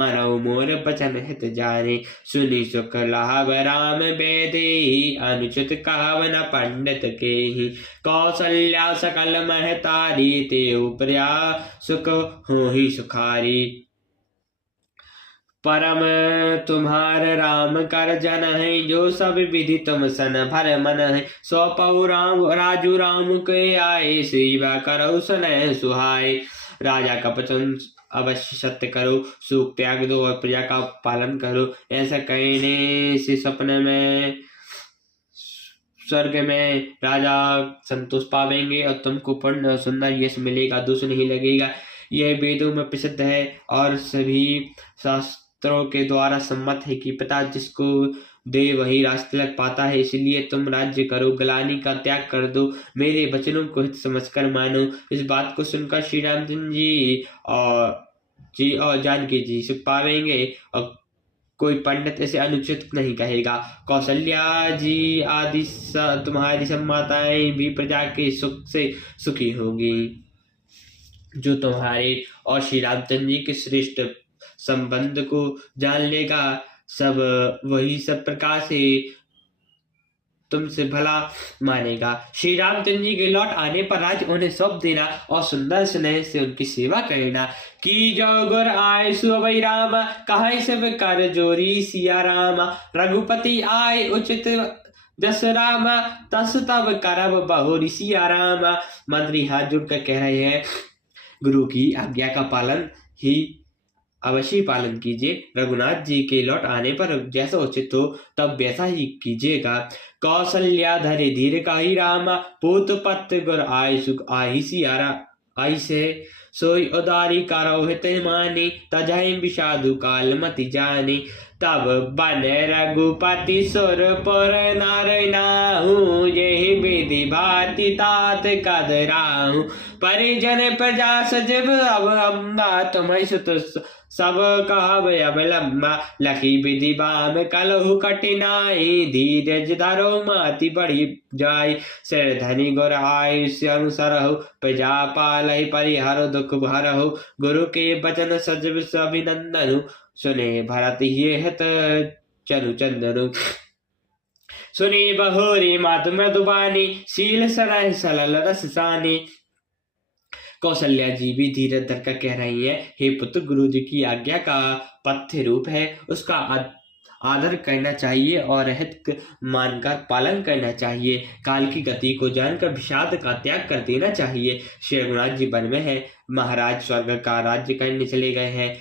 मानव मोर बचन हित जाने, सुनि सुख लाभ राम बेदेहि, अनुचित कहवन पंडित केहि। कौसल्या सकल महतारी, तेउ प्रया सुख होहि सुखारी। परम तुम्हार राम कर जन है, जो सब विधि तुम सन भर मन है। सौ पौ राम राजू राम के आए, सेवा करो सुनह सुहाए। राजा का वचन अवश्य सत्य करो, सूख त्याग दो और प्रजा का पालन करो। ऐसा कहने से सपने में स्वर्ग में राजा संतोष पावेंगे और तुमको पूर्ण और सुंदर यश मिलेगा, दोष नहीं लगेगा। यह वेदों में प्रसिद्ध है और सभी शास्त्रों के द्वारा सम्मत है कि पिता जिसको दे वही राजतिलक पाता है। इसलिए तुम राज्य करो, ग्लानि का त्याग कर दो, मेरे वचनों को हित समझकर मानो। इस बात को सुनकर श्री रामचंद्र जी और जानकी जी सुख पावेंगे और कोई पंडित इसे अनुचित नहीं कहेगा। कौशल्या जी आदि तुम्हारी सब माताएं भी प्रजा के सुख से सुखी होंगी। जो तुम्हारे और श्री रामचंद्र जी के श्रेष्ठ संबंध को जान लेगा, सब वही सब प्रकार से तुमसे भला मानेगा। श्री रामचंद्र जी के लौट आने पर राज्य उन्हें सौंप देना और सुंदर स्नेह से उनकी सेवा करना। की जो गुर आए सुबई राम, कहा सब कर जोरी सिया राम। रघुपति आए उचित जस राम, तस तब करब बहुरी सिया राम। मंत्री हाथ जोड़कर कह रहे हैं, गुरु की आज्ञा का पालन ही अवश्य पालन कीजिए। रघुनाथ जी के लौट आने पर जैसा उचित हो तब वैसा ही कीजिएगा। कौशल्या धरे धीर काही रामा, पूत पत्त गुर आय सुख आही सियारा। आई से सोई उदारी करो हित माने, तजहि विषादु काल मति जाने। तब बन रघुपति सुर पुर नर नाहु, यही विधि भांति तात कदराहु। परिजन प्रजा सचिव अब अम्बा, तुम्हें सुत सब कहब अब लम्बा। लखी विधि बाम कलहु कठिनाई, धीरज धरो माति बढ़ी जाय। सिर धनी गुर आयुष अनुसरहु, प्रजा पालहि परिहर दुख भरहु। गुरु के वचन सजीव अभिनंदनु, सुने भरत ये हित चनु चंदनु। सुनी बहोरी मातु मधुबानी, शील सरह सलल रस सानी। कौशल्या जी भी धीरज धरकर कह रही है, हे पुत्र, गुरु जी की आज्ञा का पथ्य रूप है, उसका आदर करना चाहिए और हित मानकर पालन करना चाहिए। काल की गति को जानकर विषाद का त्याग कर देना चाहिए। श्री रघुनाथ जी वन में है, महाराज स्वर्ग का राज्य करने चले गए हैं